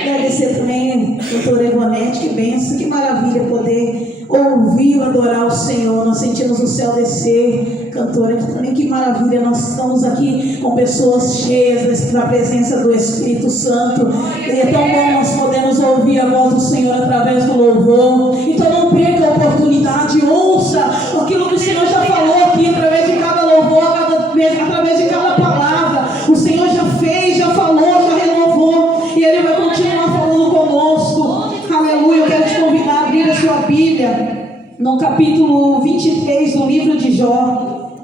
Agradecer também a doutora Ivonete, que benção, que maravilha poder ouvir, adorar o Senhor. Nós sentimos o céu descer, cantora, também que maravilha. Nós estamos aqui com pessoas cheias da presença do Espírito Santo. E é tão bom nós podemos ouvir a voz do Senhor através do louvor. Então não perca a oportunidade, ouça aquilo que o Senhor já falou aqui através de cada louvor, através de cada palavra. O Senhor já fez, já falou, já renovou, e Ele vai continuar falando conosco. Aleluia. Eu quero te convidar a abrir a sua Bíblia no capítulo 23 do livro de Jó.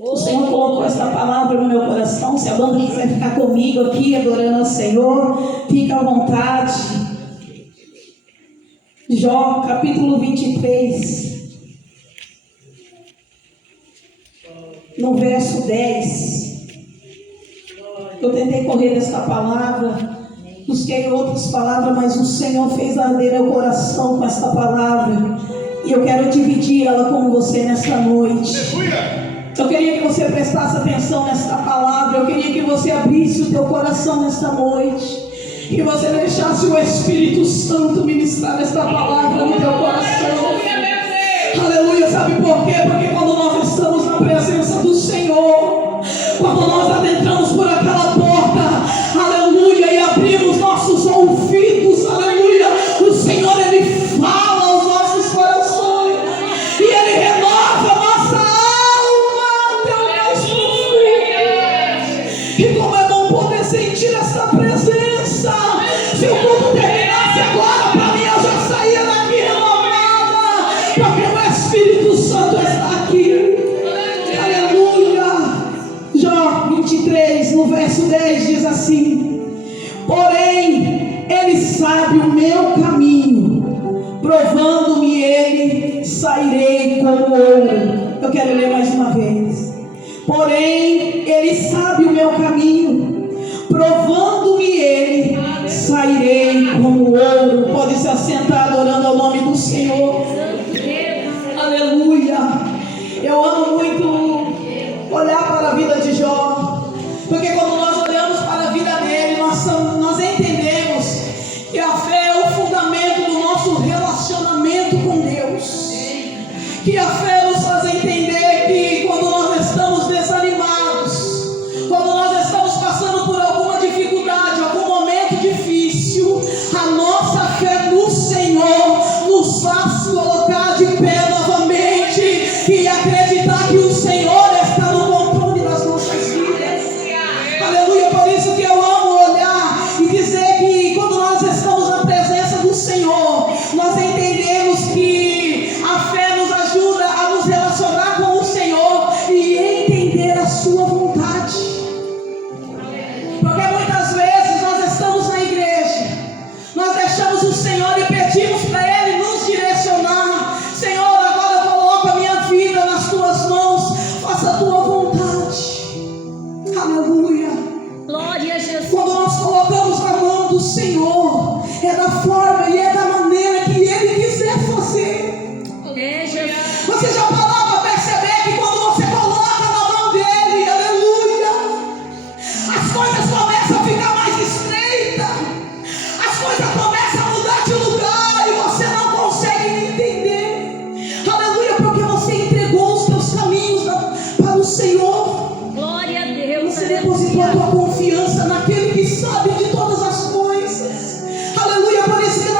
O Senhor colocou essa palavra no meu coração. Se a banda quiser ficar comigo aqui adorando ao Senhor, fica à vontade. Jó, capítulo 23, no verso 10. Eu tentei correr desta palavra, busquei outras palavras, mas o Senhor fez arder o coração com esta palavra, e eu quero dividir ela com você nesta noite. Eu queria que você prestasse atenção nesta palavra. Eu queria que você abrisse o teu coração nesta noite, que você deixasse o Espírito Santo ministrar esta palavra no teu coração. Aleluia. Sabe por quê? Porque quando nós estamos na presença do Senhor, quando nós adentramos por aquela porta, aleluia, e abrimos nossos ouvidos, aleluia, o Senhor, Ele fala aos nossos corações, e Ele renova a nossa alma até o mais profundo. E como é bom poder sentir essa presença. Se o culto terminasse agora, para mim eu já saía daqui renovada, porque o Espírito Santo está aqui. Aleluia. Jó 23, no verso 10 diz assim: porém Ele sabe o meu caminho, provando-me Ele, sairei como ouro. Eu quero ler mais uma vez. Porém Ele sabe o meu caminho, provando-me Ele, sairei como ouro. Pode se assentar adorando ao nome do Senhor. Aleluia. Eu amo muito olhar para a vida de Jó, porque quando nós olhamos para a vida dele, nós entendemos que a fé é o fundamento do nosso relacionamento com Deus, que a fé nos faz entender que quando nós estamos desanimados, quando nós estamos passando por alguma dificuldade, algum momento difícil, a nossa fé no Senhor nos faz colocar de pé novamente e acreditar que o Senhor está no controle das nossas vidas. Aleluia. Por isso que eu amo olhar e dizer que quando nós estamos na presença do Senhor, nós entendemos que a fé nos ajuda a nos relacionar com o Senhor e entender a sua vontade. Porque muitas vezes nós estamos na igreja, nós deixamos o Senhor e pedimos para Ele nos direcionar. Senhor, agora eu coloco a minha vida nas tuas mãos, faça a tua vontade. Aleluia. Glória a Jesus. Quando nós colocamos na mão do Senhor, é da forma e é da maneira que Ele quiser fazer. É, Jesus. Você já parou para perceber que quando você coloca na mão dele, aleluia, as coisas começam a ficar mais estreitas, as coisas começam a mudar de lugar e você não consegue entender. Aleluia, porque você entregou os teus caminhos para o Senhor. Glória a Deus. Você depositou a tua confiança naquele que sabe de todas as coisas. Aleluia. Por isso que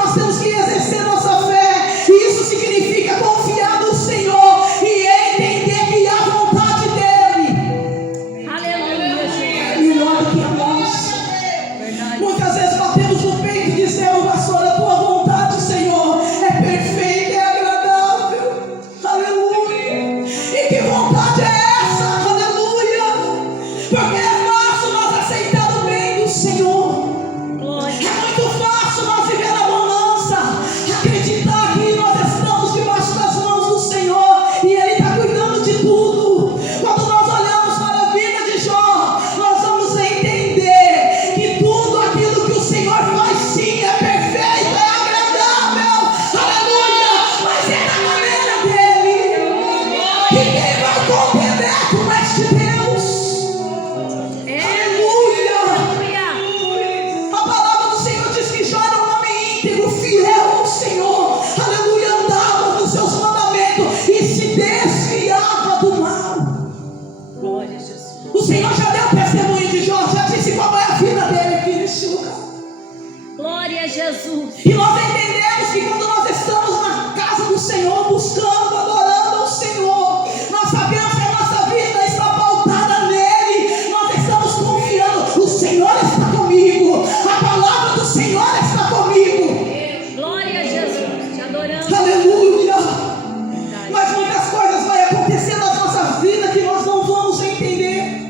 lugar. Glória a Jesus. E nós entendemos que quando nós estamos na casa do Senhor, buscando, adorando ao Senhor, nós sabemos que a nossa vida está pautada nele. Nós estamos confiando, o Senhor está comigo, a palavra do Senhor está comigo. Glória a Jesus. Te adoramos. Aleluia. Mas muitas coisas vão acontecer nas nossas vidas que nós não vamos entender.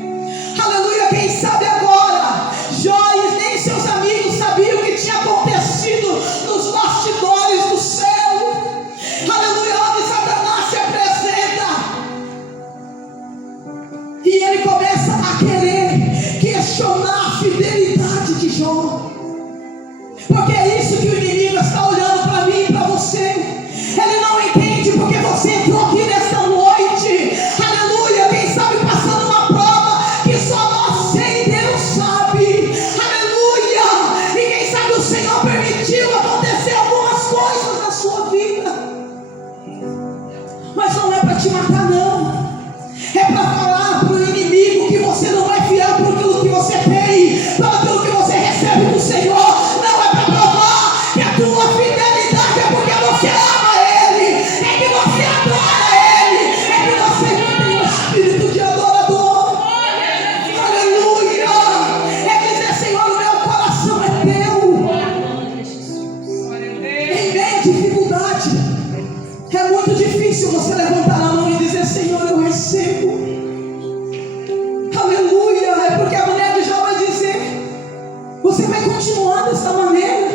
Aleluia. Quem sabe agora, Jó e nem seus amigos sabiam o que tinha acontecido nos bastidores do céu. Aleluia. Onde Satanás se apresenta e ele começa a querer questionar a fidelidade de Jó. Porque é isso que o inimigo está olhando para mim e para você. Ele não entende porque você entrou aqui nesta noite. Aleluia. Quem sabe passando uma prova que só você e Deus sabe. Aleluia. E quem sabe o Senhor permitiu acontecer algumas coisas na sua vida. Mas não é para te matar, não. É para falar para o inimigo que você não é fiel por aquilo que você tem, para aquilo que você recebe do Senhor. Não é para provar que a tua fidelidade é porque você ama Ele, é que você adora Ele, é que você tem o espírito de adorador. Aleluia. É dizer, Senhor, o meu coração é teu. Em meio à dificuldade, é muito difícil você levantar a mão e dizer, Senhor, eu recebo. Aleluia. É porque a mulher de Jó vai dizer, você vai continuar dessa maneira.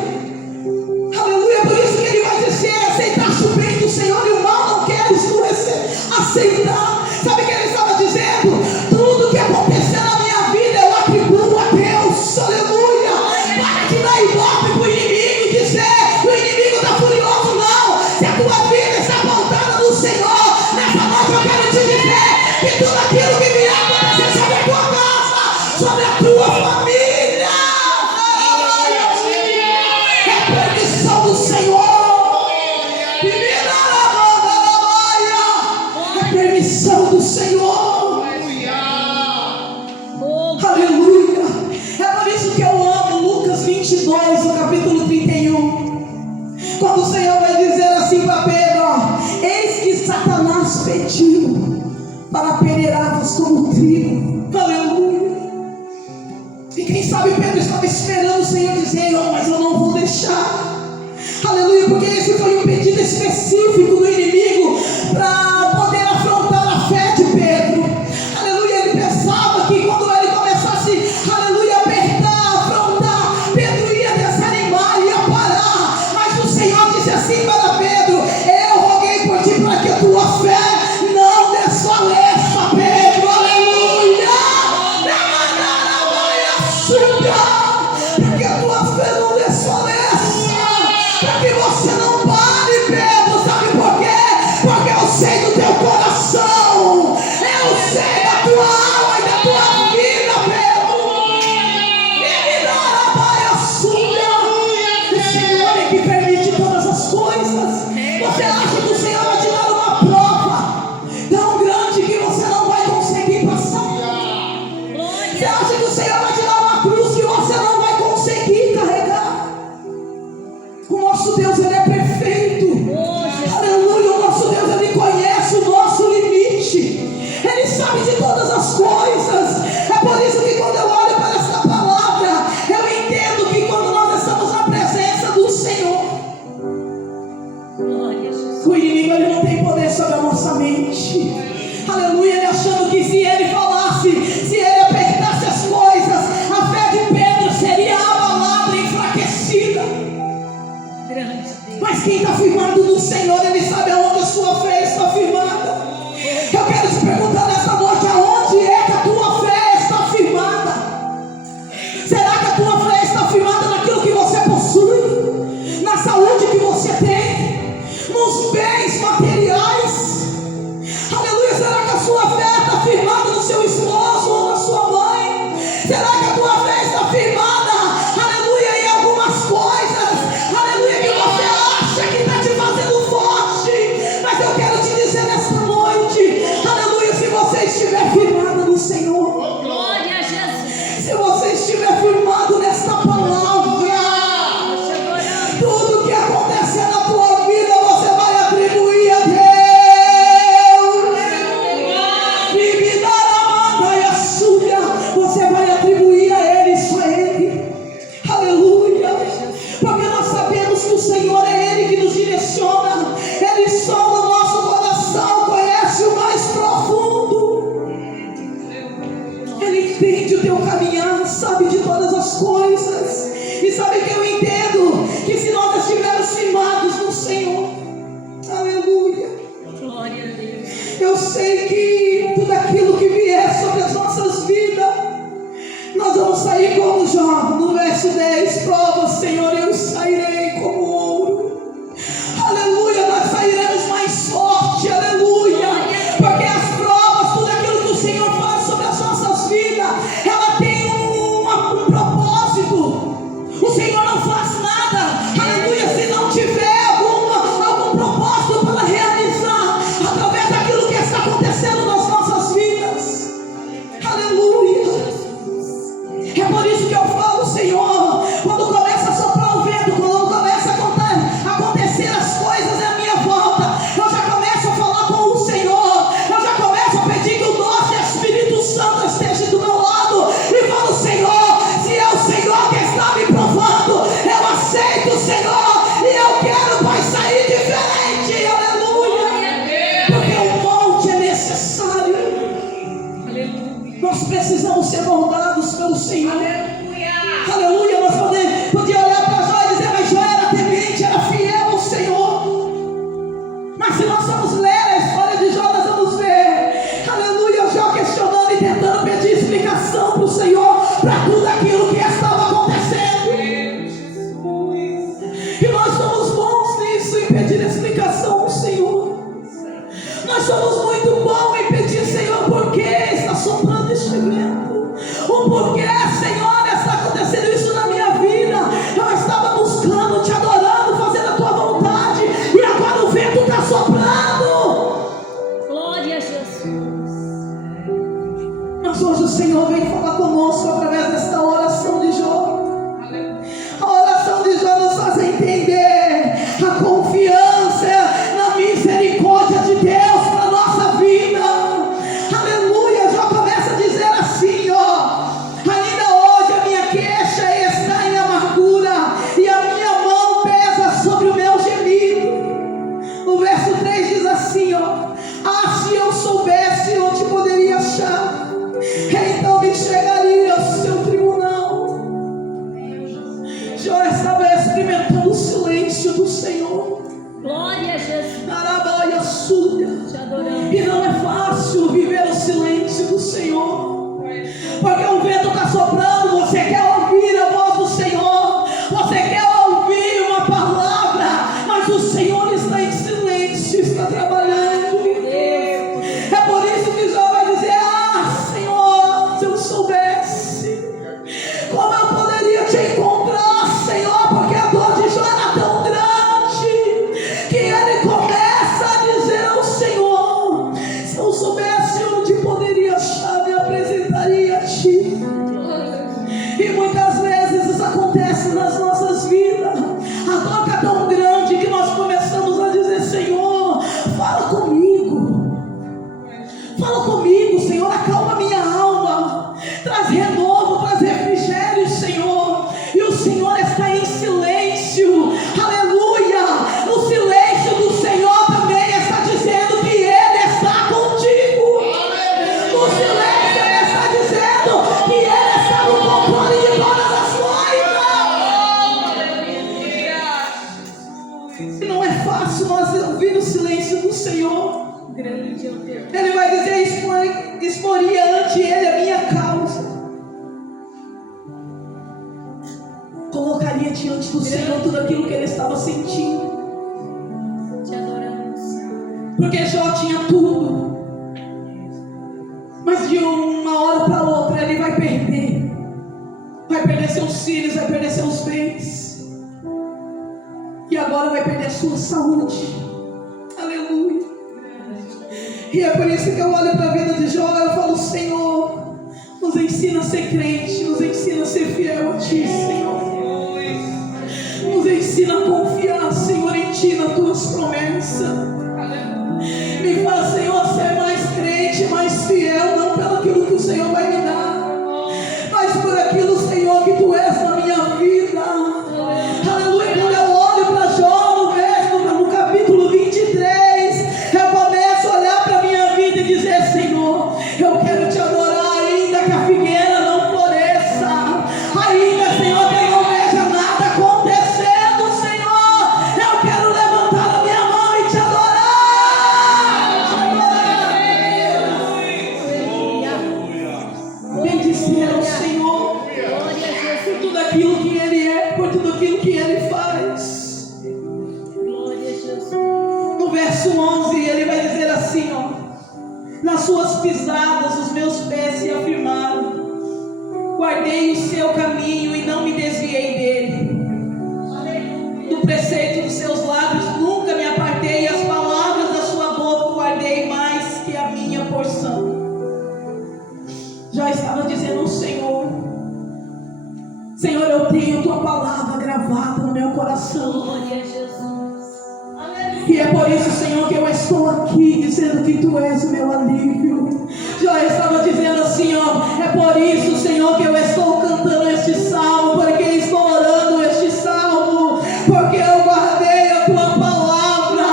Aleluia. Por isso que ele vai dizer, aceitaste o bem do Senhor e o mal não queres tu aceitar. Sabe o que ele estava dizendo? Tudo que acontecer na minha vida eu atribuo a Deus. Aleluia. Para que dar ibope para o inimigo e dizer, o inimigo está furioso. Não. Se a tua vida está voltada no Senhor, nessa noite eu quero te dizer que tudo aquilo que vier acontecer sobre a tua casa, sobre a tua família, é permissão do Senhor. É permissão do Senhor. Aleluia. É por isso que eu amo Lucas 22, no capítulo 31. Quando o Senhor vai dizer assim para Pedro, ó, eis que Satanás pediu para peneirar-vos como trigo. Aleluia. E quem sabe Pedro estava esperando o Senhor dizer, oh, mas eu não vou deixar. Aleluia, porque esse foi um pedido específico do inimigo para poder afrontar a fé de Pedro. Aleluia, ele pensava que quando ele começasse, aleluia, apertar, afrontar, Pedro ia desanimar, ia parar. Mas o Senhor disse assim para Pedro, eu roguei por ti para que a tua fé não desfaleça, Pedro. Aleluia. Para que a tua fé não desfaleça, para que você não pare, Pedro. Sabe por quê? Porque eu sei do teu coração, eu sei da tua alma e da tua vida, Pedro. O Senhor é que permite todas as coisas. Você acha que o Senhor vai te dar uma prova tão grande que você não vai conseguir passar? Você acha que o Senhor vai te dar uma cruz que você não vai conseguir carregar? O nosso Deus, Ele é perfeito. Aleluia. O nosso Deus, Ele conhece o nosso limite. Ele sabe de todas as coisas. É por isso que quando eu olho para esta palavra, eu entendo que quando nós estamos na presença do Senhor, o inimigo, ele não tem poder sobre a nossa mente. Aleluia. Ele achando que se ele falasse, se ele apertasse as coisas, a fé de Pedro seria abalada e enfraquecida. Mas quem está firmado no Senhor, ele sabe aonde a sua fé está firmada. Eu quero te perguntar nessa noite, aonde é que a tua fé está firmada? Será que a tua fé está firmada naquilo que você possui? Na saúde que você tem? Nos bens materiais? Aleluia. Será que a sua fé está firmada no seu esposo ou na sua mãe? Será que a tua fé está firmada, aleluia, em algumas coisas, aleluia, que você acha que está coisas. E sabe que eu entendo? Que se nós estivermos firmados no Senhor, aleluia, Glória a Deus. eu sei que tudo aquilo que vier sobre as nossas vidas, nós vamos sair como Jó, no verso 10, prova, Senhor, eu sairei como ouro. Aleluia, nós sairemos mais forte, aleluia, porque as provas, tudo aquilo que o Senhor faz sobre as nossas vidas, ela tem um propósito. O Senhor não faz nada, aleluia, se não tiver algum propósito para realizar através daquilo que está acontecendo nas nossas vidas, aleluia. É por isso que eu falo, Senhor, quando começa a soprar o vento, quando começa a acontecer as coisas à minha volta, eu já começo a falar com o Senhor, eu já começo a pedir que o doce Espírito Santo esteja do meu lado, e falo, Senhor, se é o Senhor que está me provando, eu aceito, Senhor, e eu quero, Pai, sair diferente, aleluia, porque o monte é necessário. Nós precisamos ser moldados pelo Senhor. Aleluia. Nós podemos olhar para Jó e dizer, mas Jó era temente, era fiel ao Senhor. Mas se nós formos ler a história de Jó, nós vamos ver, aleluia, Jó questionando e tentando pedir explicação para o Senhor, para tudo aquilo que estava acontecendo. E nós somos bons nisso, em pedir explicação ao Senhor. Nós somos muito bons em pedir, Senhor, por que está soprando este vento? O porquê, Senhor, está acontecendo isso na minha vida? Eu estava buscando, te adorando, fazendo a tua vontade, e agora o vento está soprando. Glória a Jesus. Mas hoje o Senhor vem falar conosco através desta oração de Jó. A oração de Jó nos faz entender a confiança na misericórdia de Deus para a nossa vida. Aleluia. Jó começa a dizer assim, ó: ainda hoje a minha queixa está em amargura, e a minha mão pesa sobre o meu gemido. No verso 3 diz assim, ó: ah, se eu soubesse onde poderia achar, então me chegaria ao seu tribunal. Jó estava experimentando o silêncio do Senhor. Glória a Jesus. Arabaia súbia. Te adoramos. E não é fácil viver o silêncio do Senhor, porque o vento está soprando, você quer ouvir a voz do Senhor, você quer ouvir uma palavra, mas o Senhor está em silêncio, está trabalhando. É por isso que Jó vai dizer: ah, Senhor, se eu soubesse como eu poderia te encontrar, Senhor, porque a dor de Jó era tão grande que ele começa a dizer ao Senhor: se eu soubesse onde poderia achar, me apresentaria a ti. E muitas vezes isso acontece nas nossas vidas. A dor está tão grande que nós começamos a dizer: Senhor, fala comigo, Senhor, acalma minha alma, traz renovo, traz refrigério, Senhor. E o Senhor está em silêncio, aleluia. No silêncio do Senhor também está dizendo que Ele está contigo. No silêncio Ele está dizendo que Ele está no controle de todas as coisas. E não é fácil nós ouvir o silêncio do Senhor. Grande é o teu. Ele vai dizer: exporia ante Ele a minha causa. Colocaria diante do Senhor tudo aquilo que ele estava sentindo. Te adoramos. Porque Jó tinha tudo, mas de uma hora para outra ele vai perder. Vai perder seus filhos, vai perder seus bens, e agora vai perder a sua saúde. Aleluia. E é por isso que eu olho para a vida de Jó e eu falo: Senhor, nos ensina a ser crente, nos ensina a ser fiel a Ti, Senhor. Nos ensina a confiar, Senhor, em Ti, nas Tuas promessas. Me faz, Senhor, ser mais crente, mais fiel, não pelo aquilo que o Senhor vai me dar, mas por aquilo, Senhor, que Tu és na minha vida. Aleluia. Quando eu olho para Jó, no capítulo 23, eu começo a olhar para a minha vida e dizer: Senhor, eu quero Te adorar, ainda que a figueira não floresça, ainda nas suas pisadas os meus pés se afirmaram. Guardei o seu caminho e não me desviei dele. Do preceito dos seus lábios nunca me apartei, as palavras da sua boca guardei mais que a minha porção. Já estava dizendo ao Senhor: Senhor, eu tenho tua palavra gravada no meu coração. Glória a Jesus. E é por isso, Senhor, que eu estou aqui dizendo que tu és o meu alívio. Já estava dizendo assim, ó, é por isso, Senhor, que eu estou cantando este salmo, porque estou orando este salmo, porque eu guardei a tua palavra.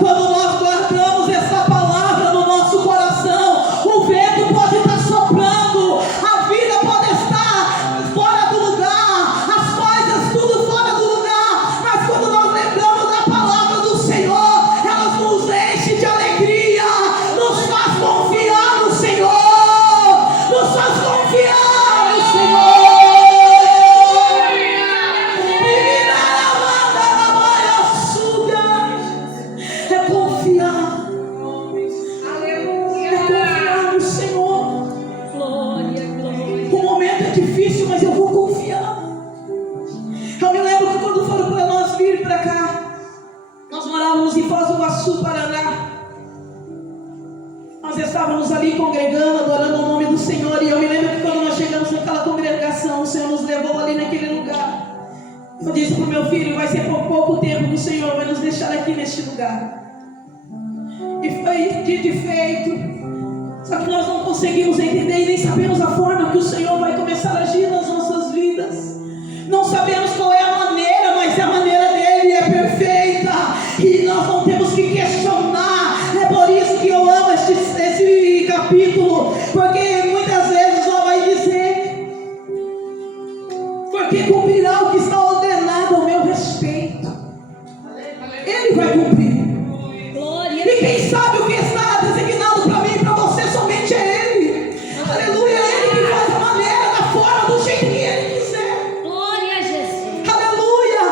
Quando nós guardamos essa palavra no nosso coração, o vento pode estar soprando, a vida pode estar fora do lugar, as coisas tudo fora do lugar, mas quando nós lembramos da palavra do Senhor, elas nos enchem de alegria, nos faz confiar no Senhor, nos faz confiar no Senhor. É confiar, é confiar no Senhor. Glória, glória. O momento é difícil, mas eu vou confiar. Eu me lembro que quando foram para nós vir para cá, nós morávamos em Foz do Iguaçu, Paraná. Nós estávamos ali congregando, adorando o nome do Senhor. E eu me lembro que quando nós chegamos naquela congregação, o Senhor nos levou ali naquele lugar. Eu disse para o meu filho: vai ser por pouco tempo que o Senhor vai nos deixar aqui neste lugar. E foi dito e feito. Só que nós não conseguimos entender e nem sabemos a forma que o Senhor vai começar a agir nas nossas vidas. Não sabemos qual é a maneira, mas a maneira dele é perfeita. E nós não temos que questionar. É por isso que eu amo esse capítulo. Porque muitas vezes só vai dizer: porque cumprirá o que está ordenado ao meu respeito. Ele vai cumprir. Glória. E quem sabe o que está designado para mim e para você somente é Ele. Aleluia, é Ele que faz a maneira, da forma, do jeito que Ele quiser. Glória a Jesus. Aleluia.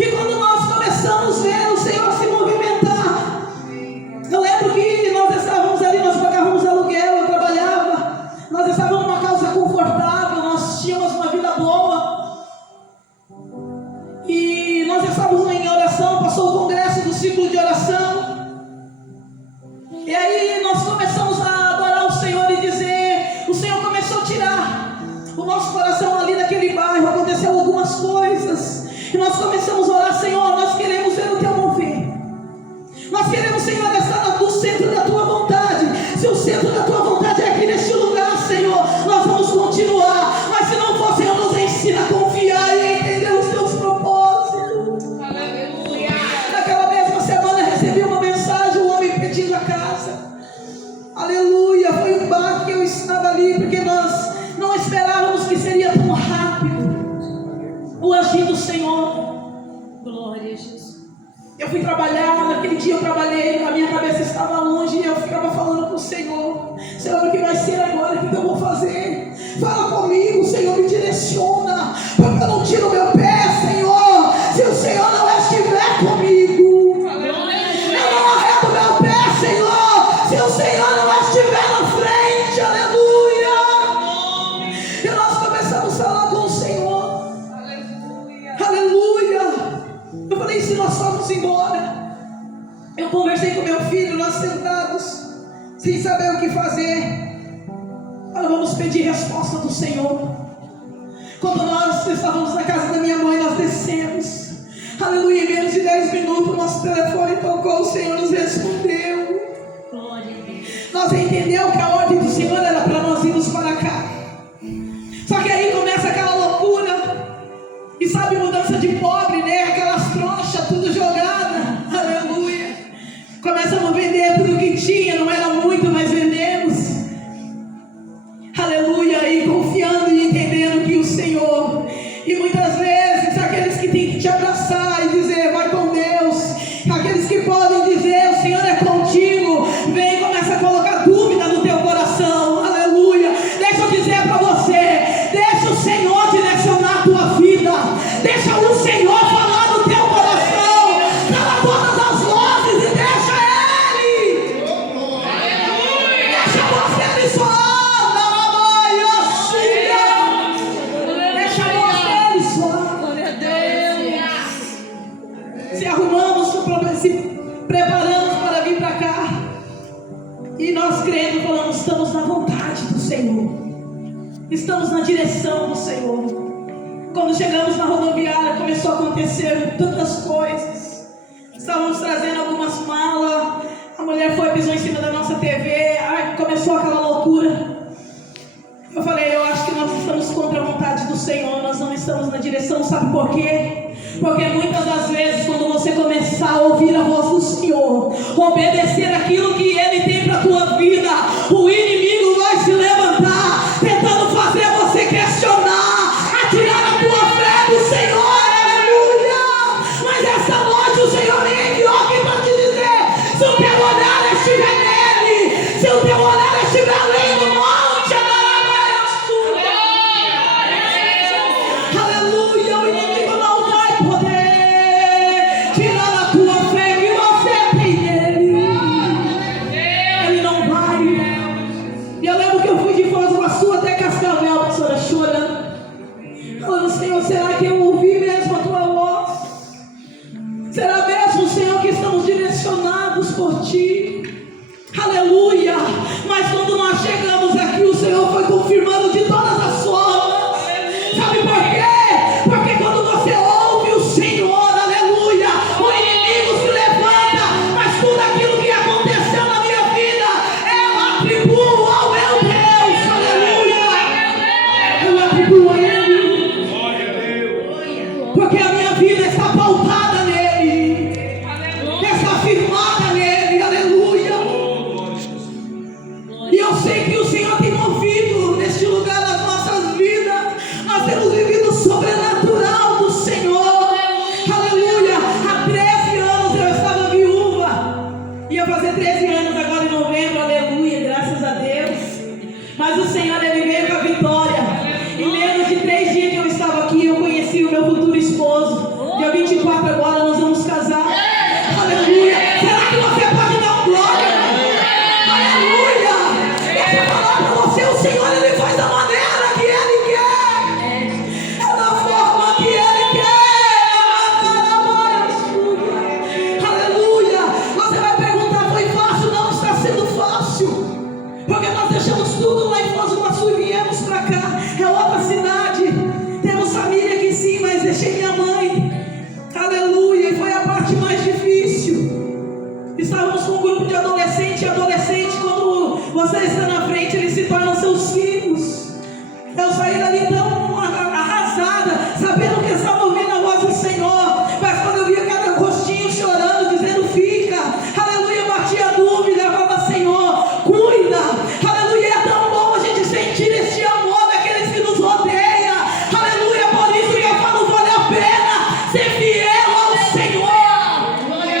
E quando nós começamos a ver o Senhor se movimentar, eu lembro que nós estávamos ali, nós pagávamos aluguel, eu trabalhava, nós estávamos numa casa confortável, nós tínhamos uma vida boa. E nós estávamos em oração, passou o congresso do ciclo de oração. E aí nós começamos a adorar o Senhor e dizer, o Senhor começou a tirar o nosso coração ali naquele bairro, aconteceu algumas coisas, e nós começamos a orar: Senhor, nós queremos ver o teu mover, nós queremos, Senhor, estar no centro da tua vontade. Se o centro da tua vontade é aqui neste lugar, Senhor, nós vamos continuar, mas se não for, Senhor, nos ensina a confiar e a entender os teus propósitos. Aleluia. Naquela mesma semana recebi uma mensagem, um homem pedindo a casa. Aleluia, foi um baque, eu estava ali, porque nós não esperávamos que seria tão rápido o agir do Senhor. Glória a Jesus. Eu fui trabalhar, naquele dia eu trabalhei, a minha cabeça estava longe e eu ficava falando com o Senhor: Senhor, o que vai ser agora? O que eu vou fazer? Fala comigo, Senhor, me direciona, porque eu não tiro meu pé, Senhor, se o Senhor não estiver comigo. Glória a Eu Jesus. não arredo meu pé, Senhor, se o Senhor não estiver na frente. Aleluia. E nós começamos a falar com o Senhor. Aleluia. Eu falei: se nós formos embora. Eu conversei com meu filho, nós sentados, sem saber o que fazer. Nós vamos pedir resposta do Senhor. Quando nós estávamos na casa da minha mãe, nós descemos. Aleluia, em menos de 10 minutos o nosso telefone tocou, o Senhor nos respondeu. Glória a Deus. Nós entendemos que a ordem do Senhor era para nós irmos para cá. Só que aí começa aquela loucura. E sabe, mudança de pobre, né? Aquelas trouxas, tudo jogada. Aleluia. Começamos a vender tudo que tinha, não era muito, mas vendemos. Aleluia. E confiando e entendendo que o Senhor. E muitas vezes aqueles que têm que te abraçar e dizer: vai com Deus. Aqueles que podem dizer: o Senhor é contigo. Vem e começa a colocar dúvida no teu coração. Aleluia. Deixa eu dizer para você: deixa o Senhor direcionar a tua vida. Deixa o Senhor falar no teu coração. Cala todas as vozes e deixa Ele. Deixa nós crendo, falamos, estamos na vontade do Senhor. Estamos na direção do Senhor. Quando chegamos na rodoviária, começou a acontecer tantas coisas. Estávamos trazendo algumas malas. A mulher foi, pisou em cima da nossa TV. Ai, começou aquela loucura. Eu falei, eu acho que nós estamos contra a vontade do Senhor. Nós não estamos na direção, sabe por quê? Porque muitas das vezes, quando você começar a ouvir a voz do Senhor, obedecer aquilo que Ele tem para a tua vida, o inimigo vai se levantar, tentando fazer você questionar, atirar a tua fé do Senhor, aleluia. Mas essa noite o Senhor me enviou aqui para te dizer, se o teu olhar estiver nele, se o teu olhar estiver além do monte, aleluia, o inimigo não vai poder tirar a tua fé que você tem nele. Ele não vai. E eu lembro que eu fui de Foz do Iguaçu até Cascavel, a pastora chorando, falando, Senhor, será que eu ouvi mesmo a tua voz? Será mesmo, Senhor, que estamos direcionados por ti? Aleluia. Mas quando nós chegamos aqui, o Senhor foi confirmando de todas as formas. Sabe por quê? Porque quando você ouve o Senhor, aleluia, o inimigo se levanta, mas tudo aquilo que aconteceu na minha vida, eu atribuo ao meu Deus, aleluia. Eu atribuo a Ele. Porque a minha vida está pautada nele, está firmada nele, aleluia. E eu sei que o Senhor tem movido neste lugar nas nossas vidas. Nós temos vivido o sobrenatural do Senhor, aleluia. Há 13 anos eu estava viúva, ia fazer 13 anos agora em novembro, aleluia, graças a Deus. Mas o Senhor, Ele veio com a vitória. Em menos de 3 dias que eu estava aqui, eu conheci o meu futuro esposo. Dia 24 agora nós vamos casar, aleluia. Será que você pode dar um glória? Aleluia. Deixa eu falar para você, o Senhor, Ele faz da maneira que Ele quer, é da forma que Ele quer. Aleluia. Você vai perguntar, foi fácil? Não está sendo fácil, porque nós deixamos tudo lá em Foz do Iguaçu e viemos para cá. É outra cidade, temos família aqui sim, mas deixei minha mãe, aleluia. E foi a parte mais difícil. Estávamos com um grupo de adolescente, e adolescente, quando você está na frente, eles se tornam seus filhos. Eu saí dali tão arrasada, sabendo que estava ouvindo a voz do Senhor, mas quando eu via cada rostinho chorando, dizendo fica, aleluia, batia a dúvida, eu falava, Senhor, cuida, aleluia. É tão bom a gente sentir este amor daqueles que nos rodeiam, aleluia. Por isso que eu falo, vale a pena ser fiel ao Senhor, vale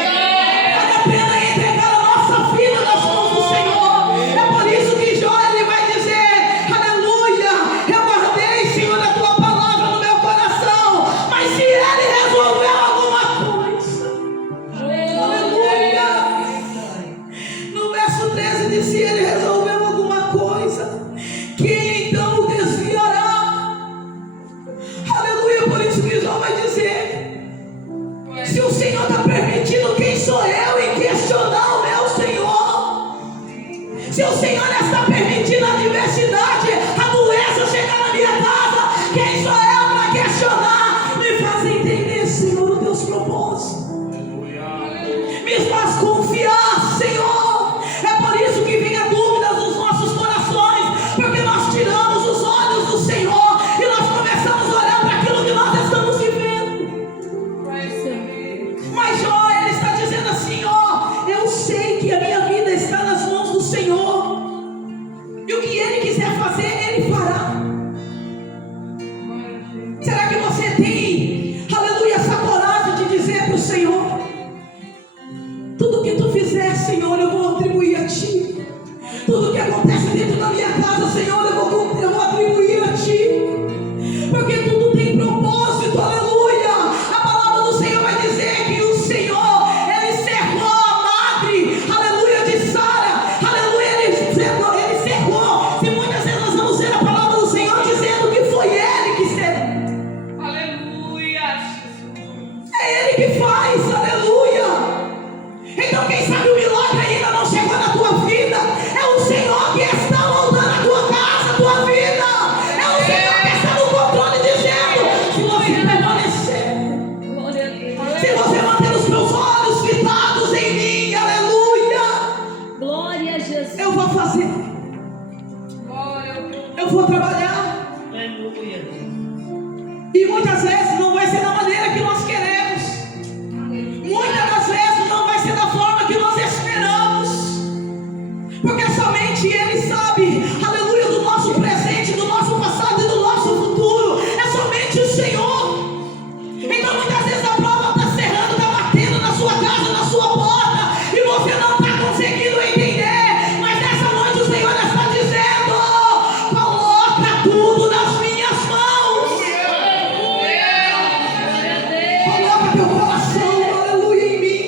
a pena entregar a nossa vida nas mãos do Senhor. É por isso que Jó, ele vai dizer, aleluia, eu guardei, Senhor, a tua palavra no meu coração, mas se Ele resolveu alguma coisa, aleluia, no verso 13 diz, se Ele resolveu alguma coisa, quem então o desviará? Aleluia. Por isso que Jó vai dizer, se o Senhor está permitindo, quem sou eu em questionar o meu Senhor? Se o Senhor está permitindo a adversidade, a doença chegar na minha casa, quem sou eu para questionar? Me faz entender, Senhor, os teus propósitos. Me faz confiar, Senhor. É por isso que vem a dúvida nos nossos corações, porque nós tiramos os olhos do Senhor e nós começamos a olhar para aquilo que nós estamos vivendo. Mas Jó, ele está dizendo assim, ó, eu sei que a minha vida está nas mãos do Senhor, e o que Ele quiser fazer, Ele fará. Será que você tem, aleluia, essa coragem de dizer para o Senhor, tudo que tu fizer, Senhor, eu vou atribuir a ti. Tudo que acontece dentro da minha casa, Senhor, eu vou atribuir a ti, porque tudo tem propósito, aleluia. A palavra do Senhor vai dizer que o Senhor, Ele cercou a madre, aleluia, de Sara, aleluia, Ele cercou. Se muitas vezes nós vamos ver a palavra do Senhor dizendo que foi Ele que cercou, aleluia, é Ele que faz, aleluia. Então quem sabe o milagre ainda não chegou na tua vida, é o Se você manter os meus olhos fitados em mim, aleluia, Glória a Jesus. eu vou fazer, eu vou trabalhar. Aleluia. E muitas vezes não vai ser da maneira que nós queremos. Muitas das vezes não vai ser da forma que nós esperamos. Porque somente Ele sabe, aleluia, do nosso presente, do nosso passado e do nosso futuro. É somente o Senhor. Então muitas vezes a prova está cerrando, está batendo na sua casa, na sua porta, e você não está conseguindo entender. Mas nessa noite o Senhor está dizendo: coloca tudo nas minhas mãos. Coloca teu coração, aleluia, em mim.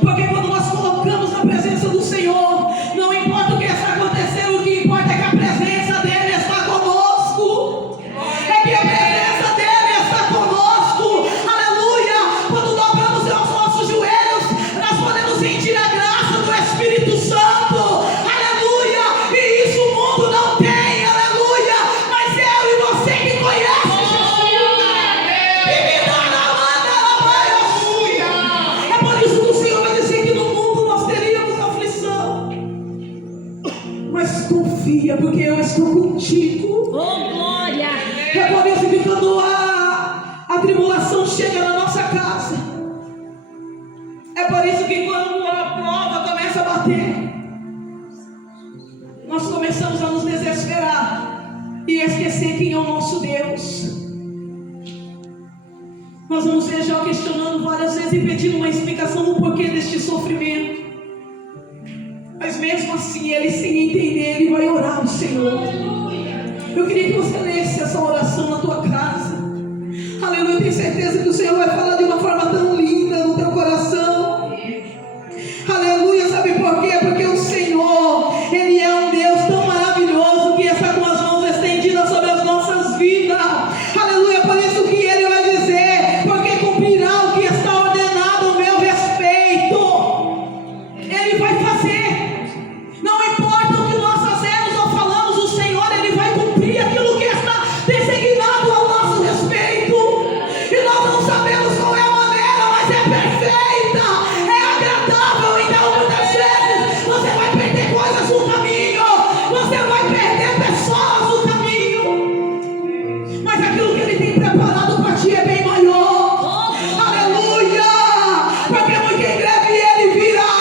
Porque quando nós colocamos na presença do Senhor, não importa o que está acontecendo, o que importa é que a presença dEle está conosco. É que a presença dEle está conosco. Aleluia. Quando dobramos os nossos joelhos, nós podemos sentir a graça do Espírito Santo. Aleluia. E isso o mundo não tem. Aleluia. Mas eu e você que conhece Jesus. É por isso que o Senhor vai dizer que no mundo nós teríamos aflição. Mas confia, porque eu estou contigo. Oh, glória. É por isso que quando a tribulação chega na nossa casa, é por isso que quando a prova começa a bater, nós começamos a nos desesperar e esquecer quem é o nosso Deus. Nós vamos ver Jó questionando várias vezes e pedindo uma explicação do porquê deste sofrimento. Mas mesmo assim, ele sem entender, ele vai orar ao Senhor. Eu queria que você lesse essa oração na tua casa. Aleluia, eu tenho certeza que o Senhor vai falar de uma forma tão linda no teu coração. Aleluia, sabe por quê? Porque o Senhor, Ele é um Deus tão maravilhoso que está com as mãos estendidas sobre as nossas vidas. Aleluia, por isso que Ele vai dizer: porque cumprirá o que está ordenado ao meu respeito. Ele vai fazer. Não importa o que nós fazemos ou falamos, o Senhor, Ele vai cumprir aquilo que está designado ao nosso respeito. E nós não sabemos qual é a maneira, mas é perfeita, é agradável. Então muitas vezes você vai perder coisas no caminho, você vai perder pessoas no caminho, mas aquilo que Ele tem preparado para ti é bem maior. Aleluia, porque muito em breve Ele virá.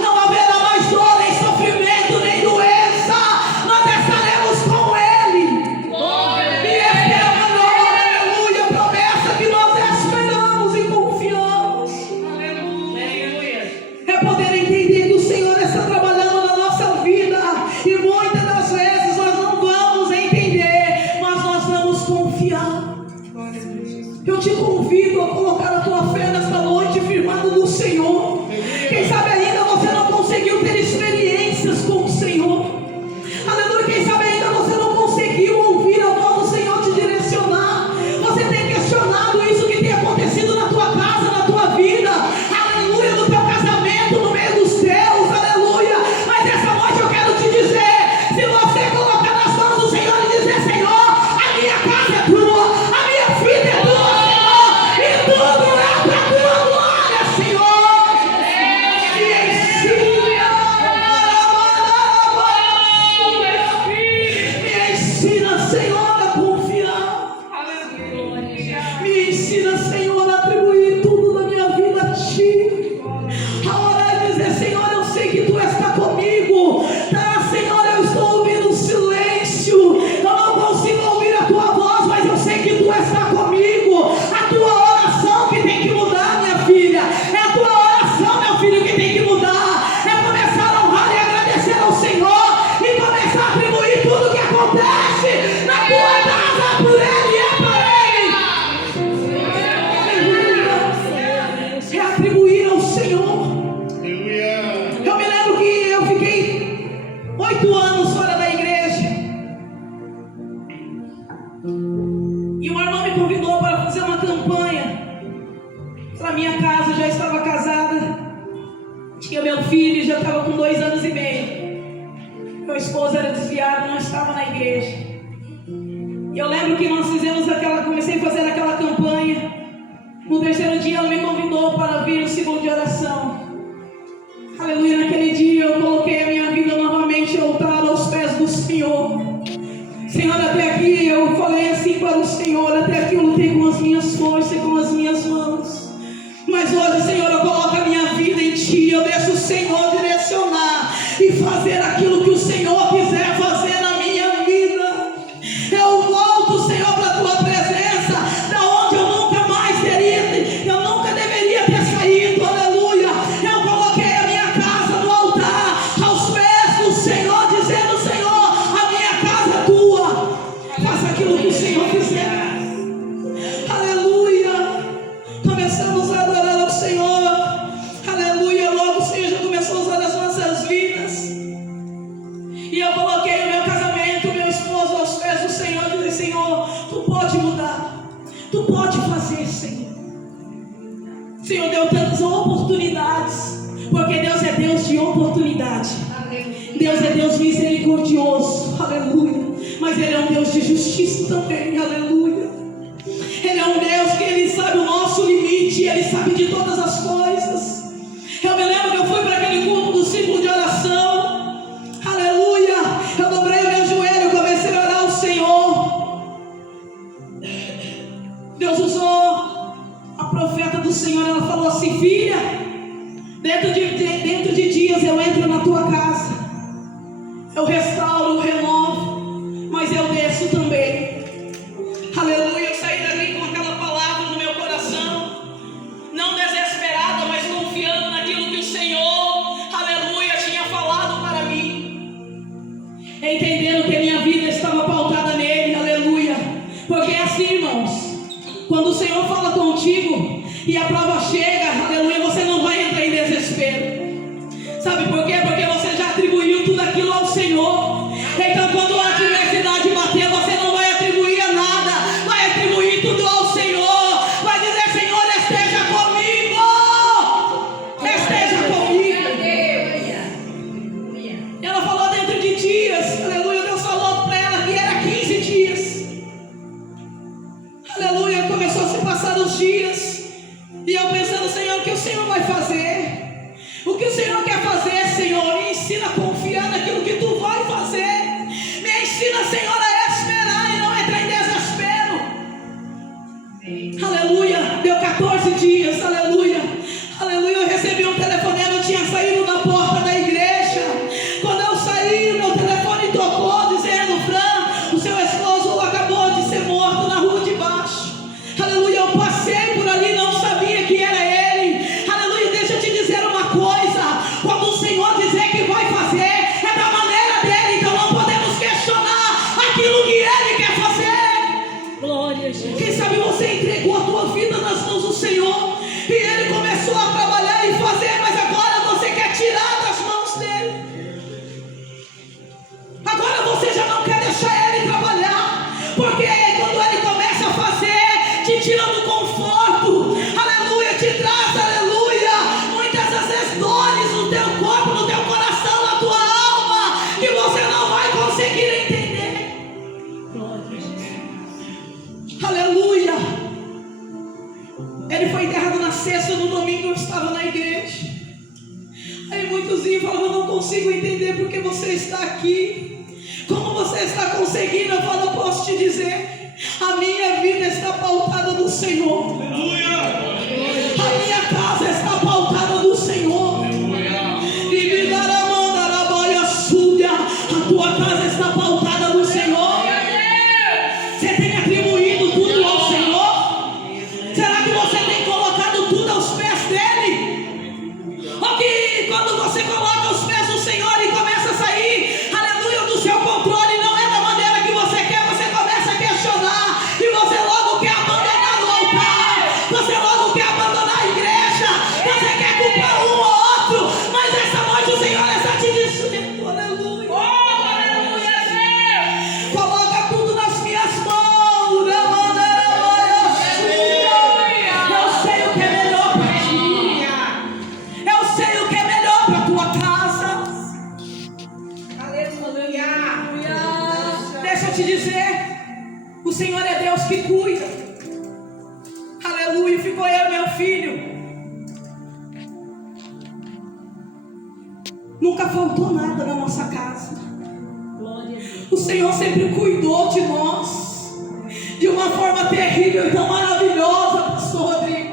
Não haverá mais dor, nem sofrimento, nem doença. Nós estaremos com Ele. E esta é a nova, aleluia, promessa que nós esperamos e confiamos. É poder entender que o Senhor está trabalhando na nossa vida. E muitas das vezes nós não vamos entender, mas nós vamos confiar. Eu te convido a colocar a tua fé nesta noite firmado no Senhor. Quem sabe ainda você não conseguiu ter experiências com o Senhor. Aleluia. Quem sabe ainda você não conseguiu ouvir a voz do Senhor te direcionar. Você tem questionado isso que tem acontecido na tua casa, na tua vida. Aleluia. No teu casamento, no meio dos teus. Aleluia. Mas essa noite eu quero te dizer: se você colocar nas mãos do Senhor e dizer: Senhor, a minha casa é tua, a minha vida é tua, Senhor, e tudo é para tua glória, Senhor. Me ensina, Senhor, a confiar. Me ensina, Senhor, a atribuir tudo da minha vida a Ti. A orar e dizer: Senhor, eu sei que Tu está comigo. Senhor, eu estou ouvindo o silêncio. Eu não consigo ouvir a Tua voz, mas eu sei que Tu está comigo. A Tua oração que tem que mudar, minha filha. É a Tua oração, meu filho, que tem que mudar. É começar a honrar e agradecer ao Senhor. E começar a atribuir tudo que acontece na tua casa por Ele e é para Ele. É atribuir ao Senhor. Eu me lembro que eu fiquei 8 anos fora da igreja. E uma irmã me convidou para fazer uma campanha para minha casa. Eu já estava casada, tinha meu filho, já estava com 2 anos e meio. Meu esposo era desviado, não estava na igreja. E eu lembro que nós comecei a fazer aquela campanha. abrir o ciclo de oração. Aleluia, naquele dia eu coloquei a minha vida novamente ao altar, aos pés do Senhor. Senhor, até aqui eu falei assim para o Senhor, até aqui eu lutei com as minhas forças e com as minhas mãos. Mas hoje, Senhor, eu coloco a minha vida em Ti, eu deixo o Senhor direcionar e fazer aquilo que o Senhor quiser fazer na minha vida. Eu volto, Senhor, para a Tua presença, da onde eu nunca mais deveria ter saído, aleluia. Eu coloquei a minha casa no altar, aos pés do Senhor, dizendo: Senhor, a minha casa é Tua, faça aquilo que o Senhor quiser. Aleluia. Começamos a adorar ao Senhor, aleluia. Logo o Senhor já começou a usar as nossas vidas. E eu coloquei o meu casamento, o meu esposo aos pés do Senhor, e disse: Senhor, Tu pode mudar, Tu pode fazer, Senhor. O Senhor deu tantas oportunidades, porque Deus é Deus de oportunidade. Deus é Deus misericordioso, aleluia. Mas Ele é um Deus de justiça também, aleluia. Ele é um Deus que Ele sabe o nosso limite, Ele sabe de todas as coisas. Eu me lembro que eu fui para aquele culto do ciclo de oração, aleluia. Eu dobrei o meu joelho, comecei a orar ao Senhor. Deus usou a profeta do Senhor, ela falou assim: filha, dentro de dias eu entro na tua casa, eu restauro, eu renovo, mas eu desço também. Aleluia. Eu saí dali com aquela palavra no meu coração, não desesperada, mas confiando naquilo que o Senhor, aleluia, tinha falado para mim, entendendo que a minha vida estava pautada nele, aleluia. Porque é assim, irmãos, quando o Senhor fala contigo e a prova chega, aleluia, você não vai entrar em desespero. Sabe por quê? Porque você já atribuiu tudo aquilo ao Senhor. Então quando a adversidade bater, você não vai atribuir a nada, vai atribuir tudo ao Senhor. Vai dizer: Senhor, esteja comigo, esteja comigo. E ela falou dentro de dias, aleluia. Deus falou para ela que era 15 dias. Aleluia. Começou a se passar os dias, e eu pensando: Senhor, o que o Senhor vai fazer? O que o Senhor quer fazer, Senhor? Me ensina a confiar naquilo que Tu vai fazer. Me ensina, Senhor, a esperar e não entrar em desespero. Aleluia. Deu 14 dias, aleluia. Aleluia. Eu recebi um telefonema, eu tinha saído da porta da igreja. Quando eu saí, meu telefone tocou, dizendo: Fran, o seu esposo acabou de ser morto na rua de baixo. Aleluia. Eu passei por ali, não sabia que era ele. Aleluia. Deixa eu te dizer uma coisa: quando o Senhor dizer que vai fazer, é da maneira dele, então não podemos questionar aquilo que Ele quer fazer. Glória a Jesus. Quem sabe você entregou a tua vida nas mãos do Senhor, e Ele começou a trabalhar e fazer, mas agora você quer tirar das mãos dele. Agora você já não quer deixar Ele trabalhar, porque quando Ele começa a fazer, te tira do conforto, aleluia, te traz, aleluia, muitas das vezes dores no teu corpo, no teu coração, na tua alma, que você não vai conseguir entender. Glória a Jesus. Aleluia. Ele foi enterrado na sexta, no domingo eu estava na igreja. Aí muitos iam e falavam: eu não consigo entender porque você está aqui. Como você está conseguindo? Eu falo: eu posso te dizer, a minha vida está pautada no Senhor. A minha casa está pautada no Senhor. A tua casa está pautada no Senhor. Você tem atribuído tudo ao Senhor? Será que você tem colocado tudo aos pés dele? Ou que quando você coloca aos pés do Senhor e começa a sair, aleluia, do seu controle, não é da maneira que você quer, você começa a questionar, e você logo quer abandonar o altar, você logo quer abandonar a igreja, você quer culpar um ou outro, mas essa noite o Senhor está te dizendo: aleluia, coloca tudo nas minhas mãos, eu sei o que é melhor para ti, eu sei o que é melhor para tua casa. Deixa eu te dizer, o Senhor é Deus que cuida. Aleluia. Ficou eu e meu filho Nunca faltou nada na nossa casa. Glória a Deus. O Senhor sempre cuidou de nós de uma forma terrível e tão maravilhosa, pastor Rodrigo.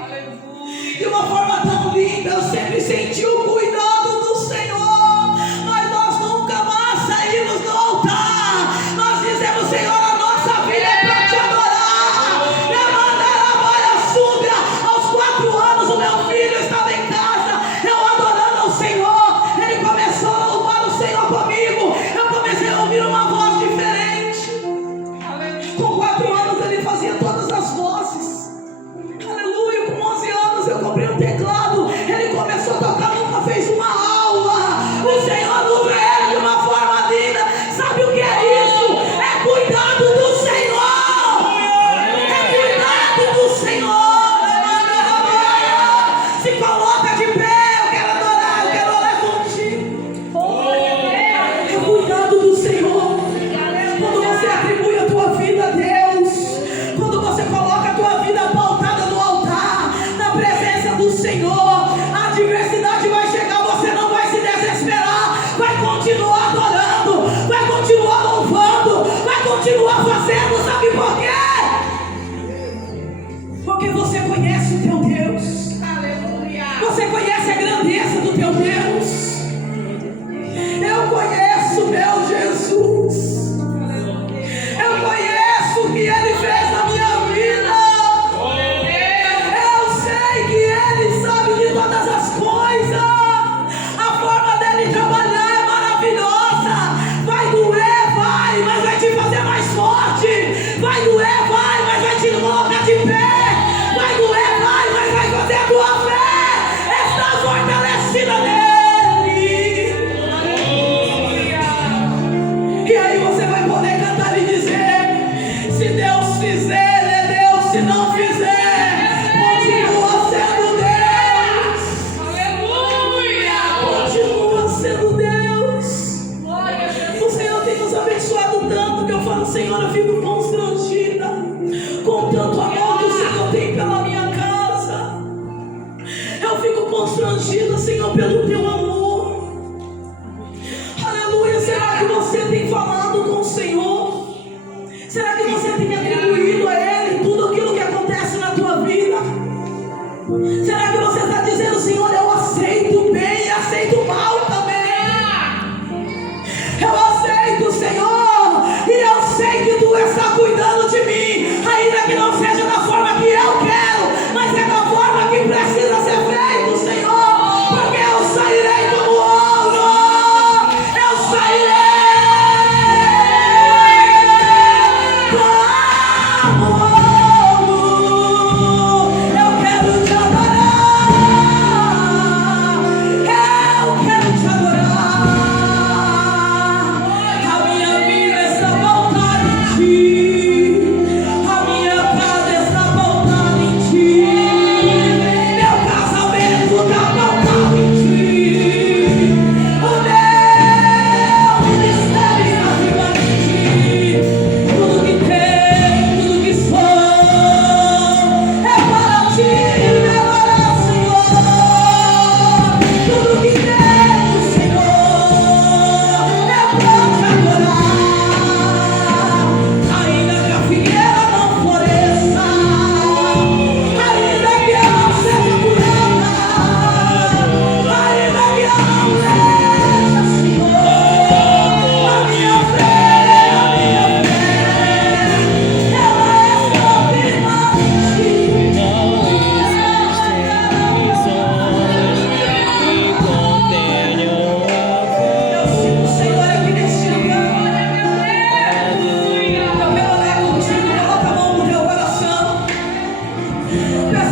De uma forma tão linda. Eu sempre senti o cuidado do Senhor. Mas nós nunca mais saímos do altar. Nós dizemos: Senhor, a nossa vida é para te adorar. Aos 4 anos o meu filho estava em casa, eu adorando ao Senhor. Ele começou a louvar o Senhor comigo. Eu comecei a ouvir uma voz diferente. Com 4 anos ele fazia todas as vozes. Aleluia. Com 11 anos eu comprei um teclado. Ele começou a tocar, nunca fez uma aula. O Senhor usa ele de uma forma linda. Sabe o que é isso? É cuidado do Senhor. É cuidado do Senhor. Se coloca de pé. Eu quero adorar, eu quero orar contigo. É cuidado do Senhor. Quando você atribui a tua vida a Deus, quando você coloca a tua vida pautada no altar, na presença do Senhor, a adversidade vai chegar, você não vai se desesperar, vai continuar adorando, vai continuar louvando, vai continuar fazendo. Sabe por quê? Porque você conhece o teu Deus. Você conhece a grandeza do teu Deus. Eu conheço meu Jesus. Eu conheço o que Ele fez na minha vida. Eu sei que Ele sabe de todas as coisas. A forma dele trabalhar é maravilhosa. Vai doer, vai, mas vai te fazer mais forte. Vai doer, vai, mas vai te colocar de pé. Vai doer, vai, mas vai fazer a tua fé está fortalecida nele. E aí você vai poder cantar e dizer: se Deus fizer, Ele é Deus. Se não fizer, continua sendo Deus. Aleluia. Continua sendo Deus. O Senhor tem nos abençoado tanto que eu falo: Senhor, eu fico constrangida com tanto amor que o Senhor tem pela minha casa. Eu fico constrangida, Senhor, pelo teu amor. Aleluia. Será que você tem falado com o Senhor? Será que você tem atribuído a Ele tudo aquilo que acontece na tua vida? Será que você está dizendo: Senhor, eu aceito bem e aceito mal também? Eu aceito, Senhor, e eu sei que Tu está cuidando de mim, ainda que não seja da forma que eu quero, mas é da forma que precisa ser feito, Senhor, porque eu sairei como ouro. Eu sairei como ouro. Eu quero te adorar. Eu quero te adorar. A minha vida está voltada em Ti. A minha casa está voltada em Ti. Meu casamento está voltado em Ti. O meu ministério está vivo em Ti. Tudo que tenho, tudo que sou, é para Ti, agora, Senhor. Tudo que tenho, Senhor, é para Te adorar. Ainda que a figueira não floresça, ainda que eu não seja curada, ainda que eu não veja, Senhor, a minha fé, ela está firmada em Ti. Não existem visões que contenham a Eu sinto o Senhor aqui neste lugar. Eu quero orar contigo. Coloca a mão no teu coração. Peça